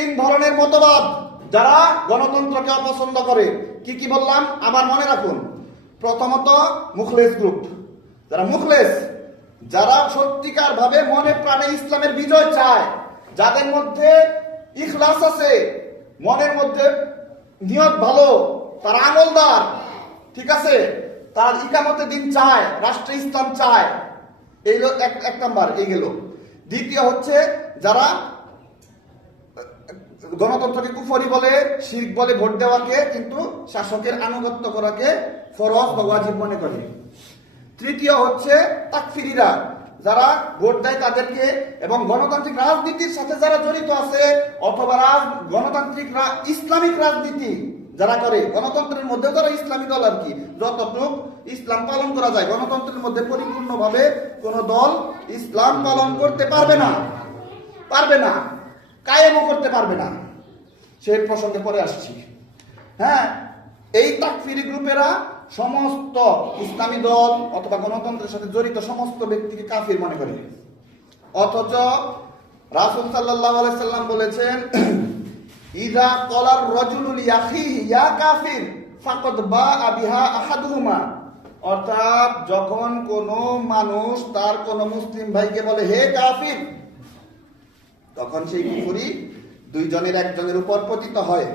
তিন ধরনের মতবাদ যারা গণতন্ত্রকে অপছন্দ করে। কি কি বললাম আবার মনে রাখুন। প্রথমত মুখলেস গ্রুপ, যারা মুখলেস, যারা সত্যিকার ভাবে মনে প্রাণে ইসলামের বিজয় চায়, যাদের মধ্যে ইখলাস আছে, মনের মধ্যে নিয়ত ভালো, তারা আমলদার, ঠিক আছে, তার ইকামতে দিন চায়, রাষ্ট্রে ইসলাম চায়। এই এক নাম্বার এই গেল। দ্বিতীয় হচ্ছে যারা গণতন্ত্রকে কুফরি বলে, শিরক বলে ভোট দেওয়াকে, কিন্তু শাসকের আনুগত্য করাকে ফরজ বা ওয়াজিব মনে করে। তৃতীয় হচ্ছে তাকফিরিরা, যারা ভোট দেয় তাদেরকে এবং গণতান্ত্রিক রাজনীতির সাথে যারা জড়িত আছে, অথবা গণতান্ত্রিক ইসলামিক রাজনীতি যারা করে, গণতন্ত্রের মধ্যে যারা ইসলামী দল আর কি, যতটুকু ইসলাম পালন করা যায়, গণতন্ত্রের মধ্যে পরিপূর্ণভাবে কোন দল ইসলাম পালন করতে পারবে না, কায়েমও করতে পারবে না। সেই প্রসঙ্গে পরে আসছি। হ্যাঁ, এই তাকফিরি গ্রুপেরা সমস্ত ইসলামী দল অথবা গণতন্ত্রের সাথে জড়িত সমস্ত ব্যক্তিকে কাফির মনে করে। অথচ রাসূল সাল্লাল্লাহু আলাইহি সাল্লাম বলেছেন, ইযা ক্বালার রাজুলু লিআখিহি ইয়া কাফির ফাকাদ বাআ বিহা আহাদুহুমা। অর্থাৎ যখন কোন মানুষ তার কোন মুসলিম ভাইকে বলে হে কাফির, তখন সেই কুফরি দুইজনের একজনের উপর পতিত হয়।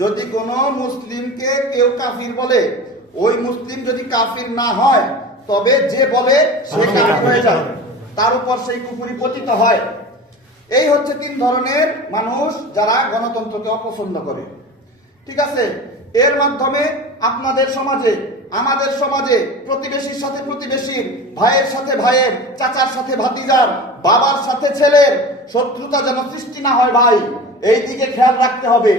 যদি কোন মুসলিমকে কেউ কাফির বলে, ওই মুসলিম যদি কাফির না হয়, তবে যে বলে সে কাফির হয়ে যায়, তার উপর সেই কুফরি পতিত হয়। এই হচ্ছে তিন ধরনের মানুষ যারা গণতন্ত্রকে অপছন্দ করে। ঠিক আছে, এর মাধ্যমে আপনাদের সমাজে, আমাদের সমাজে প্রতিবেশীর সাথে প্রতিবেশীর, ভাইয়ের সাথে ভাইয়ের, চাচার সাথে ভাতিজার, বাবার সাথে ছেলের শত্রুতা যেন সৃষ্টি না হয় ভাই, এই দিকে খেয়াল রাখতে হবে।